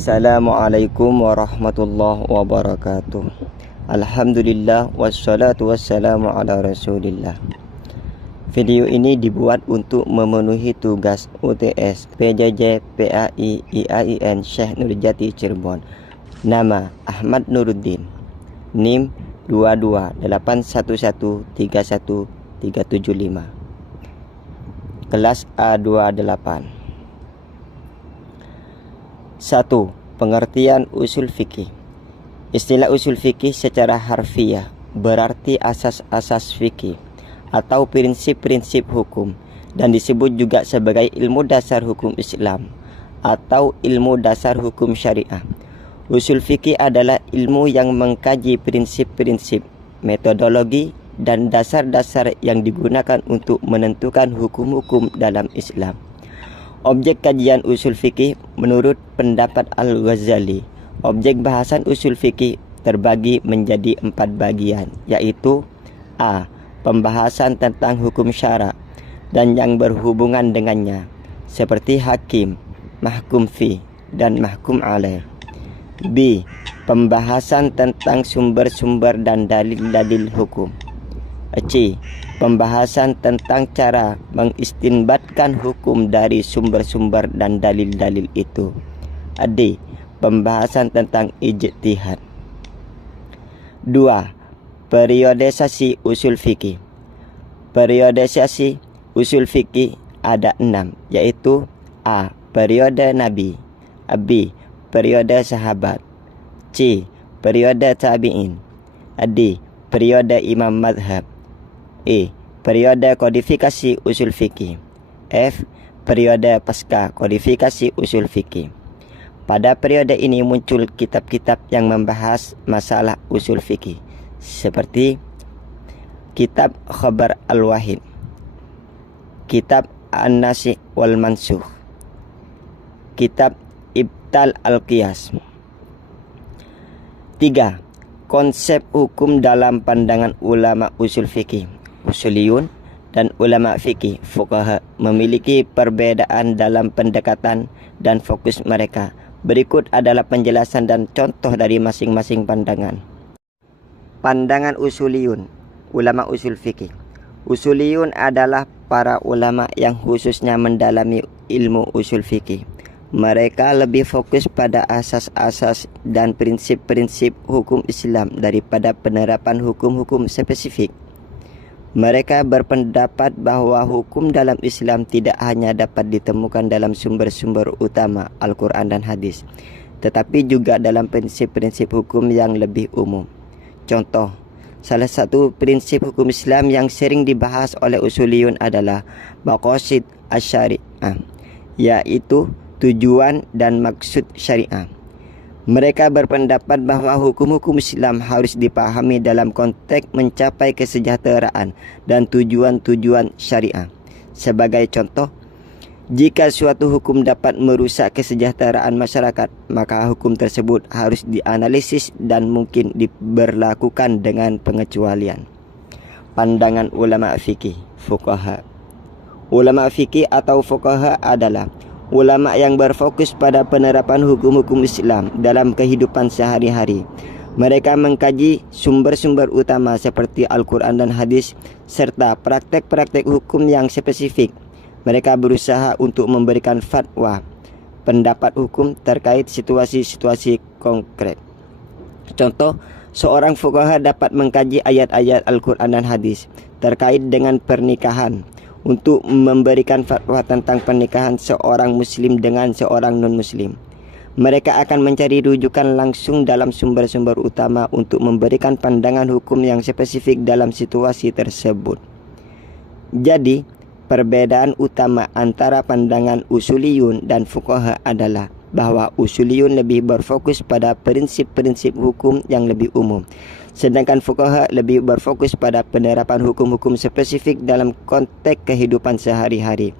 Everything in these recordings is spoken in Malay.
Assalamualaikum warahmatullahi wabarakatuh. Alhamdulillah wassalatu wassalamu ala rasulillah. Video ini dibuat untuk memenuhi tugas UTS PJJ PAI IAIN Syekh Nurjati Cirebon. Nama Ahmad Nuruddin. NIM 22811313375. Kelas A28. 1. Pengertian usul fikih. Istilah usul fikih secara harfiah berarti asas-asas fikih atau prinsip-prinsip hukum, dan disebut juga sebagai ilmu dasar hukum Islam atau ilmu dasar hukum syariah. Usul fikih adalah ilmu yang mengkaji prinsip-prinsip, metodologi, dan dasar-dasar yang digunakan untuk menentukan hukum-hukum dalam Islam. Objek kajian usul fikih menurut pendapat Al-Ghazali. Objek bahasan usul fikih terbagi menjadi 4 bagian, yaitu A. Pembahasan tentang hukum syara dan yang berhubungan dengannya, seperti hakim, mahkum fi, dan mahkum alaih. B. Pembahasan tentang sumber-sumber dan dalil-dalil hukum. C. Pembahasan tentang cara mengistinbatkan hukum dari sumber-sumber dan dalil-dalil itu. D. Pembahasan tentang ijtihad. 2. Periodisasi usul fikih. Periodisasi usul fikih ada 6, yaitu A. Periode Nabi. B. Periode sahabat. C. Periode tabi'in. D. Periode imam madhab. E. Periode kodifikasi usul fikih. F. Periode pasca kodifikasi usul fikih. Pada periode ini muncul kitab-kitab yang membahas masalah usul fikih, seperti Kitab Khabar Al-Wahid, Kitab An-Nasikh wal Mansukh, Kitab Ibtal Al-Qiyas. 3. Konsep hukum dalam pandangan ulama usul fikih. Usuliyun dan ulama fikih fuqaha memiliki perbedaan dalam pendekatan dan fokus mereka. Berikut adalah penjelasan dan contoh dari masing-masing pandangan. Pandangan usuliyun, ulama usul fikih. Usuliyun adalah para ulama yang khususnya mendalami ilmu usul fikih. Mereka lebih fokus pada asas-asas dan prinsip-prinsip hukum Islam daripada penerapan hukum-hukum spesifik. Mereka berpendapat bahwa hukum dalam Islam tidak hanya dapat ditemukan dalam sumber-sumber utama Al-Quran dan hadis, tetapi juga dalam prinsip-prinsip hukum yang lebih umum. Contoh, salah satu prinsip hukum Islam yang sering dibahas oleh usuliyun adalah maqasid asy-syariah, yaitu tujuan dan maksud syariah. Mereka berpendapat bahwa hukum-hukum Islam harus dipahami dalam konteks mencapai kesejahteraan dan tujuan-tujuan syariah. Sebagai contoh, jika suatu hukum dapat merusak kesejahteraan masyarakat, maka hukum tersebut harus dianalisis dan mungkin diberlakukan dengan pengecualian. Pandangan ulama fikih, fuqaha. Ulama fikih atau fuqaha adalah ulama yang berfokus pada penerapan hukum-hukum Islam dalam kehidupan sehari-hari. Mereka mengkaji sumber-sumber utama seperti Al-Quran dan hadis, serta praktek-praktek hukum yang spesifik. Mereka berusaha untuk memberikan fatwa, pendapat hukum terkait situasi-situasi konkret. Contoh, seorang fuqaha dapat mengkaji ayat-ayat Al-Quran dan hadis terkait dengan pernikahan untuk memberikan fatwa tentang pernikahan seorang muslim dengan seorang non-muslim. Mereka akan mencari rujukan langsung dalam sumber-sumber utama untuk memberikan pandangan hukum yang spesifik dalam situasi tersebut. Jadi, perbedaan utama antara pandangan usuliyun dan fuqaha adalah bahwa usuliyun lebih berfokus pada prinsip-prinsip hukum yang lebih umum, sedangkan fuqaha lebih berfokus pada penerapan hukum-hukum spesifik dalam konteks kehidupan sehari-hari.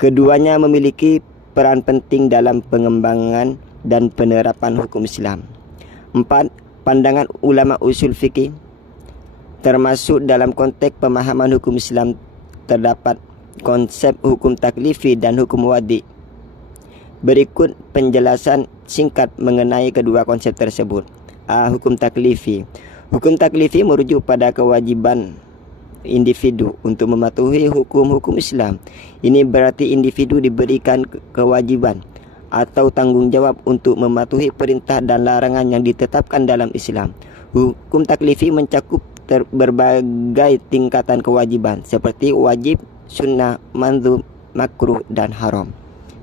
Keduanya memiliki peran penting dalam pengembangan dan penerapan hukum Islam. 4. Pandangan ulama usul fikih. Termasuk dalam konteks pemahaman hukum Islam terdapat konsep hukum taklifi dan hukum wadi. Berikut penjelasan singkat mengenai kedua konsep tersebut. Hukum taklifi. Hukum taklifi merujuk pada kewajiban individu untuk mematuhi hukum-hukum Islam. Ini berarti individu diberikan kewajiban atau tanggungjawab untuk mematuhi perintah dan larangan yang ditetapkan dalam Islam. Hukum taklifi mencakup berbagai tingkatan kewajiban seperti wajib, sunnah, mandhub, makruh dan haram.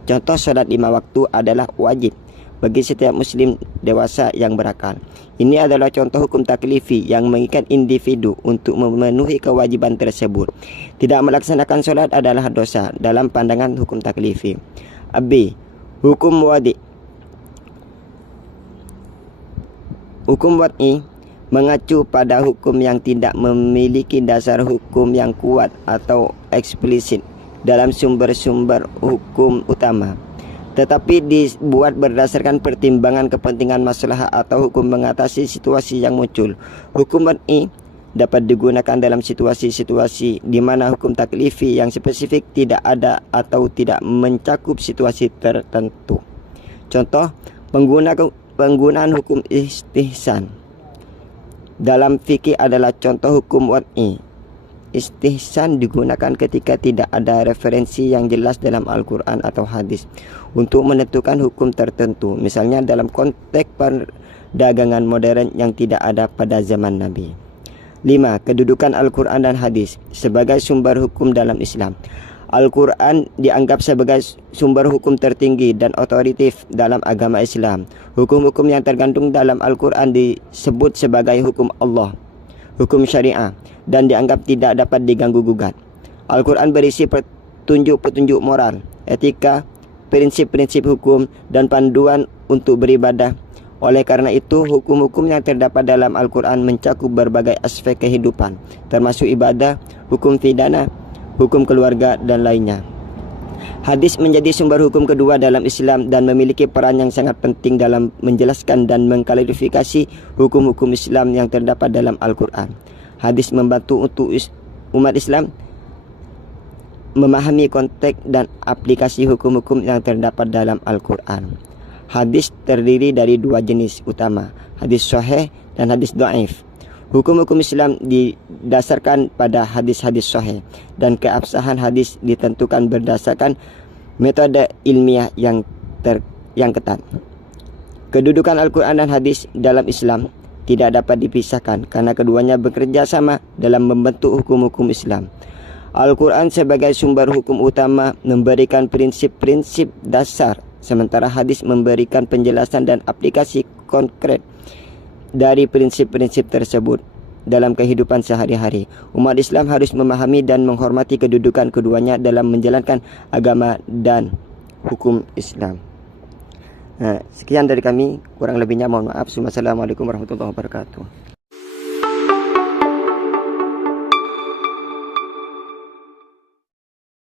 Contoh, salat 5 waktu adalah wajib bagi setiap muslim dewasa yang berakal. Ini adalah contoh hukum taklifi yang mengikat individu untuk memenuhi kewajiban tersebut. Tidak melaksanakan solat adalah dosa dalam pandangan hukum taklifi. B. Hukum wadi. Hukum wad'i mengacu pada hukum yang tidak memiliki dasar hukum yang kuat atau eksplisit dalam sumber-sumber hukum utama, tetapi dibuat berdasarkan pertimbangan kepentingan maslahah atau hukum mengatasi situasi yang muncul. Hukum wad'i dapat digunakan dalam situasi-situasi di mana hukum taklifi yang spesifik tidak ada atau tidak mencakup situasi tertentu. Contoh, penggunaan hukum istihsan dalam fikih adalah contoh hukum wad'i. Istihsan digunakan ketika tidak ada referensi yang jelas dalam Al-Quran atau hadis untuk menentukan hukum tertentu, misalnya dalam konteks perdagangan modern yang tidak ada pada zaman Nabi. 5. Kedudukan Al-Quran dan hadis sebagai sumber hukum dalam Islam. Al-Quran dianggap sebagai sumber hukum tertinggi dan otoritatif dalam agama Islam. Hukum-hukum yang tergandung dalam Al-Quran disebut sebagai hukum Allah, hukum syariah, dan dianggap tidak dapat diganggu-gugat. Al-Quran berisi petunjuk-petunjuk moral, etika, prinsip-prinsip hukum, dan panduan untuk beribadah. Oleh karena itu, hukum-hukum yang terdapat dalam Al-Quran mencakup berbagai aspek kehidupan, termasuk ibadah, hukum pidana, hukum keluarga, dan lainnya. Hadis menjadi sumber hukum kedua dalam Islam dan memiliki peran yang sangat penting dalam menjelaskan dan mengklarifikasi hukum-hukum Islam yang terdapat dalam Al-Quran. Hadis membantu untuk umat Islam memahami konteks dan aplikasi hukum-hukum yang terdapat dalam Al-Quran. Hadis terdiri dari 2 jenis utama, hadis sahih dan hadis dhaif. Hukum-hukum Islam didasarkan pada hadis-hadis sahih dan keabsahan hadis ditentukan berdasarkan metode ilmiah yang ketat. Kedudukan Al-Quran dan hadis dalam Islam tidak dapat dipisahkan karena keduanya bekerja sama dalam membentuk hukum-hukum Islam. Al-Quran sebagai sumber hukum utama memberikan prinsip-prinsip dasar, sementara hadis memberikan penjelasan dan aplikasi konkret dari prinsip-prinsip tersebut dalam kehidupan sehari-hari. Umat Islam harus memahami dan menghormati kedudukan keduanya dalam menjalankan agama dan hukum Islam. Sekian dari kami, kurang lebihnya mohon maaf. Assalamualaikum warahmatullahi wabarakatuh.